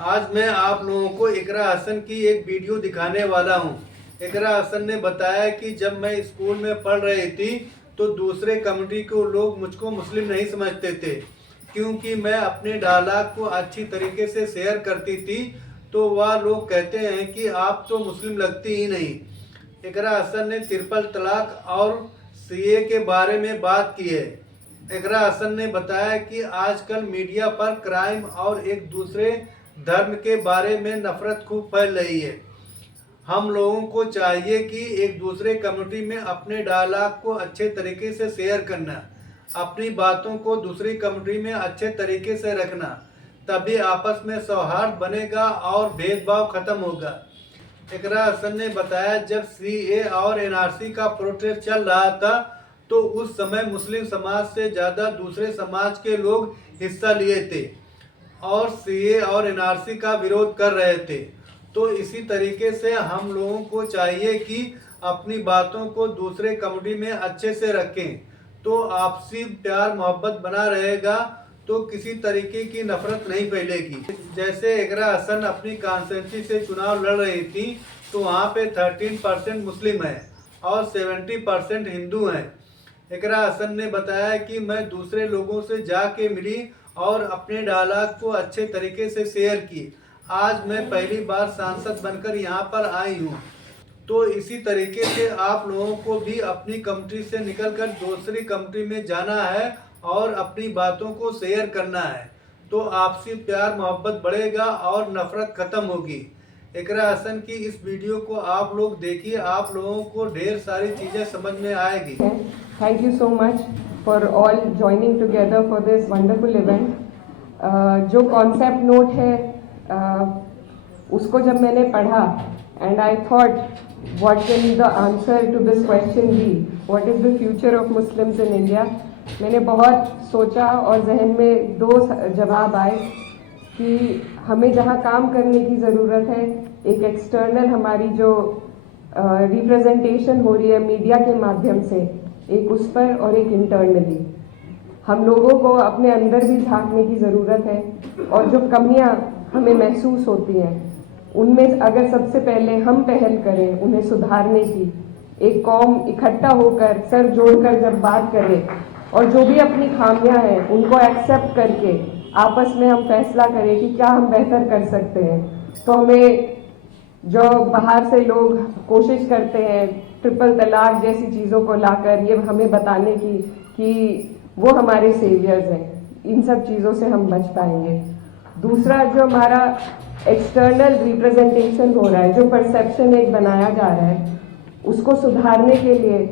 आज मैं आप लोगों को इकरा हसन की एक वीडियो दिखाने वाला हूं। इकरा हसन ने बताया कि जब मैं स्कूल में पढ़ रही थी तो दूसरे कम्युनिटी को लोग मुझको मुस्लिम नहीं समझते थे, क्योंकि मैं अपने डायलॉग को अच्छी तरीके से शेयर करती थी। तो वह लोग कहते हैं कि आप तो मुस्लिम लगती ही नहीं। इकरा हसन ने ट्रिपल तलाक और सीए के बारे में बात की है। इकरा हसन ने बताया कि आजकल मीडिया पर क्राइम और एक दूसरे धर्म के बारे में नफरत खूब फैल रही है। हम लोगों को चाहिए कि एक दूसरे कम्युनिटी में अपने डायलॉग को अच्छे तरीके से शेयर करना, अपनी बातों को दूसरी कम्युनिटी में अच्छे तरीके से रखना, तभी आपस में सौहार्द बनेगा और भेदभाव खत्म होगा। इकरा हसन ने बताया जब सीए और एनआरसी का प्रोटेस्ट चल रहा था तो उस समय मुस्लिम समाज से ज़्यादा दूसरे समाज के लोग हिस्सा लिए थे और सीए और एनआरसी का विरोध कर रहे थे। तो इसी तरीके से हम लोगों को चाहिए कि अपनी बातों को दूसरे कम्युनिटी में अच्छे से रखें, तो आपसी प्यार मोहब्बत बना रहेगा, तो किसी तरीके की नफरत नहीं फैलेगी। जैसे इकरा हसन अपनी कॉन्स्टिट्यूंसी से चुनाव लड़ रही थी तो वहाँ पे 13% मुस्लिम है और 70% हिंदू हैं। इकरा हसन ने बताया कि मैं दूसरे लोगों से जाके मिली और अपने डायलॉग को अच्छे तरीके से शेयर की। आज मैं पहली बार सांसद बनकर यहाँ पर आई हूँ। तो इसी तरीके से आप लोगों को भी अपनी कम्युनिटी से निकलकर दूसरी कम्युनिटी में जाना है और अपनी बातों को शेयर करना है, तो आपसी प्यार मोहब्बत बढ़ेगा और नफरत खत्म होगी। इकरा हसन की इस वीडियो को आप लोग देखिए, आप लोगों को ढेर सारी चीज़ें समझ में आएगी। Thank you so much for all joining together for this wonderful event. जो कॉन्सेप्ट नोट है उसको जब मैंने पढ़ा and I thought what can the answer to this question be, what is the future of Muslims in India. मैंने बहुत सोचा और जहन में दो जवाब आए कि हमें जहाँ काम करने की ज़रूरत है, एक एक्सटर्नल हमारी जो रिप्रेजेंटेशन हो रही है मीडिया के माध्यम से, एक उस पर, और एक इंटरनली हम लोगों को अपने अंदर भी झांकने की ज़रूरत है। और जो कमियां हमें महसूस होती हैं उनमें अगर सबसे पहले हम पहल करें उन्हें सुधारने की, एक कौम इकट्ठा होकर सर जोड़कर जब बात करें और जो भी अपनी खामियां हैं उनको एक्सेप्ट करके आपस में हम फैसला करें कि क्या हम बेहतर कर सकते हैं, तो हमें जो बाहर से लोग कोशिश करते हैं ट्रिपल तलाक जैसी चीज़ों को लाकर ये हमें बताने की कि वो हमारे सेवियर्स हैं, इन सब चीज़ों से हम बच पाएंगे। दूसरा, जो हमारा एक्सटर्नल रिप्रेजेंटेशन हो रहा है, जो परसेप्शन एक बनाया जा रहा है, उसको सुधारने के लिए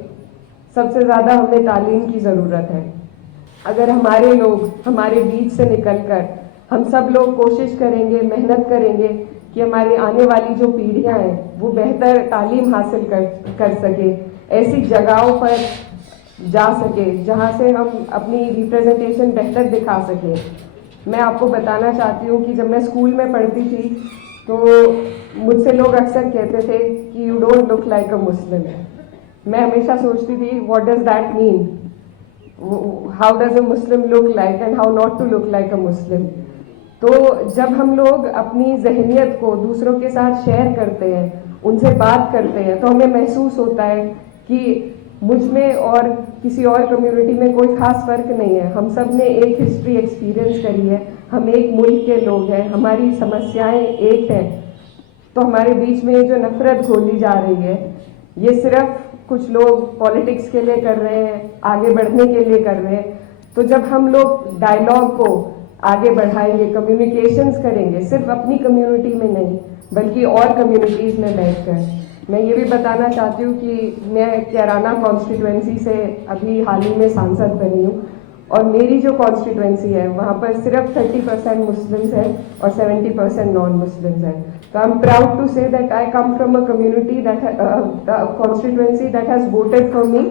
सबसे ज़्यादा हमें तालीम की ज़रूरत है। अगर हमारे लोग हमारे बीच से निकलकर हम सब लोग कोशिश करेंगे, मेहनत करेंगे कि हमारी आने वाली जो पीढ़ियां हैं वो बेहतर तालीम हासिल कर सके, ऐसी जगहों पर जा सके जहां से हम अपनी रिप्रेजेंटेशन बेहतर दिखा सके। मैं आपको बताना चाहती हूँ कि जब मैं स्कूल में पढ़ती थी तो मुझसे लोग अक्सर कहते थे कि you don't look like a Muslim. मैं हमेशा सोचती थी what does that mean, how does a Muslim look like and how not to look like a Muslim. तो जब हम लोग अपनी जहनियत को दूसरों के साथ शेयर करते हैं, उनसे बात करते हैं, तो हमें महसूस होता है कि मुझ में और किसी और कम्युनिटी में कोई खास फर्क नहीं है। हम सब ने एक हिस्ट्री एक्सपीरियंस करी है, हम एक मुल्क के लोग हैं, हमारी समस्याएं एक हैं। तो हमारे बीच में जो नफरत घोली जा रही है ये सिर्फ कुछ लोग पॉलिटिक्स के लिए कर रहे हैं, आगे बढ़ने के लिए कर रहे हैं। तो जब हम लोग डायलॉग को आगे बढ़ाएंगे, कम्युनिकेशंस करेंगे, सिर्फ अपनी कम्युनिटी में नहीं बल्कि और कम्युनिटीज़ में बैठकर। मैं ये भी बताना चाहती हूँ कि मैं कैराना कॉन्स्टिट्यूएंसी से अभी हाल ही में सांसद बनी हूँ और मेरी जो कॉन्स्टिट्यूएंसी है वहाँ पर सिर्फ 30% मुस्लिम्स हैं और 70% नॉन मुस्लिम्स हैं। तो I am proud to say that I come from a community that constituency that has voted for me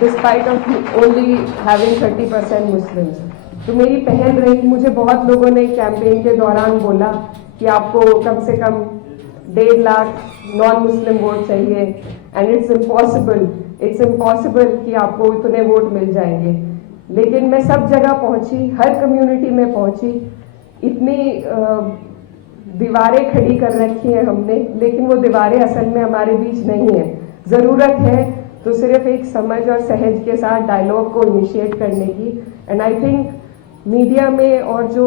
despite of only having 30% Muslims. तो मेरी पहल रही, मुझे बहुत लोगों ने कैंपेन के दौरान बोला कि आपको कम से कम 1.5 लाख नॉन मुस्लिम वोट चाहिए एंड इट्स इम्पॉसिबल कि आपको इतने वोट मिल जाएंगे। लेकिन मैं सब जगह पहुंची, हर कम्युनिटी में पहुंची, इतनी दीवारें खड़ी कर रखी हैं हमने, लेकिन वो दीवारें असल में हमारे बीच नहीं है। ज़रूरत है तो सिर्फ एक समझ और सहज के साथ डायलॉग को इनिशिएट करने की। एंड आई थिंक मीडिया में और जो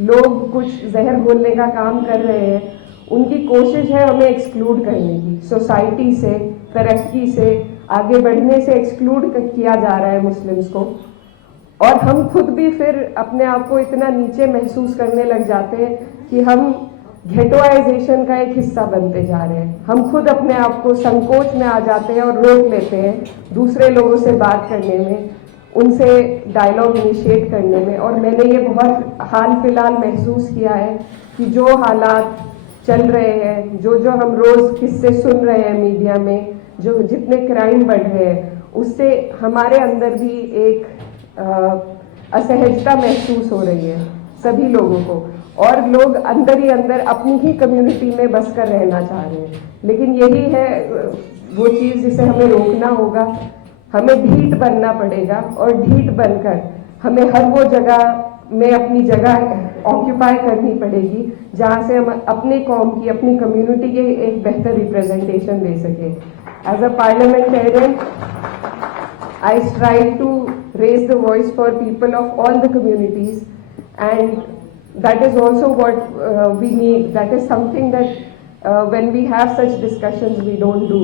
लोग कुछ जहर घोलने का काम कर रहे हैं, उनकी कोशिश है हमें एक्सक्लूड करने की, सोसाइटी से, तरक्की से, आगे बढ़ने से एक्सक्लूड किया जा रहा है मुस्लिम्स को। और हम खुद भी फिर अपने आप को इतना नीचे महसूस करने लग जाते हैं कि हम घेटोआइजेशन का एक हिस्सा बनते जा रहे हैं। हम खुद अपने आप को संकोच में आ जाते हैं और रोक लेते हैं दूसरे लोगों से बात करने में, उनसे डायलॉग इनिशिएट करने में। और मैंने ये बहुत हाल फिलहाल महसूस किया है कि जो हालात चल रहे हैं, जो हम रोज़ किस्से सुन रहे हैं मीडिया में, जो जितने क्राइम बढ़ रहे हैं, उससे हमारे अंदर भी एक असहजता महसूस हो रही है सभी लोगों को। और लोग अंदर ही अंदर अपनी ही कम्युनिटी में बस कर रहना चाह रहे हैं। लेकिन यही है वो चीज़ जिसे हमें रोकना होगा। हमें ढीठ बनना पड़ेगा और ढीठ बनकर हमें हर वो जगह में अपनी जगह ऑक्यूपाई करनी पड़ेगी जहाँ से हम अपने कौम की, अपनी कम्युनिटी के एक बेहतर रिप्रेजेंटेशन दे सकें। As a parliamentarian, I strive to raise the voice for people of all the communities, and that is also what we need. That is something that when we have such discussions we don't do.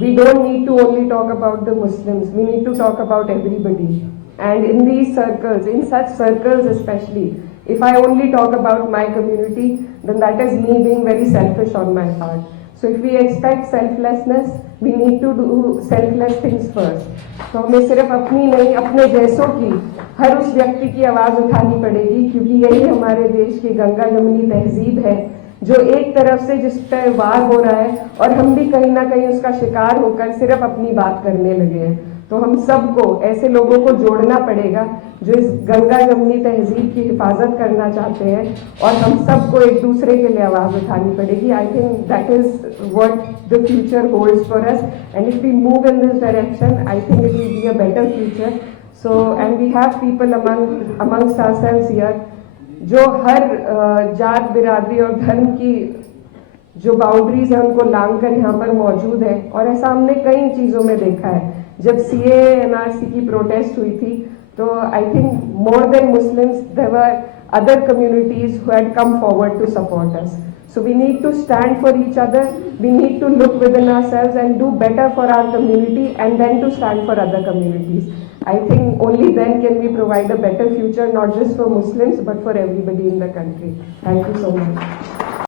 We don't need to only talk about the Muslims, we need to talk about everybody. And in these circles, in such circles especially, if I only talk about my community, then that is me being very selfish on my part. So if we expect selflessness, we need to do selfless things first. तो हमें सिर्फ अपनी नहीं, अपने जैसों की, हर उस व्यक्ति की आवाज़ उठानी पड़ेगी, क्योंकि यही हमारे देश की गंगा जमुनी तहजीब है, जो एक तरफ से जिस पर वार हो रहा है और हम भी कहीं ना कहीं उसका शिकार होकर सिर्फ अपनी बात करने लगे हैं। तो हम सबको, ऐसे लोगों को जोड़ना पड़ेगा जो इस गंगा जमुनी तहजीब की हिफाजत करना चाहते हैं, और हम सबको एक दूसरे के लिए आवाज़ उठानी पड़ेगी। I think that is what the future holds for us, and if we move in this direction, I think it will be a better future. So and we have people amongst ourselves here जो हर जात, बिरादरी और धर्म की जो boundaries है उनको लांग कर यहाँ पर मौजूद है। और ऐसा हमने कई चीज़ों में देखा है। जब CAA NRC की प्रोटेस्ट हुई थी, तो I think more than Muslims there were other communities who had come forward to support us. So we need to stand for each other, we need to look within ourselves and do better for our community, and then to stand for other communities. I think only then can we provide a better future, not just for Muslims but for everybody in the country. Thank you so much.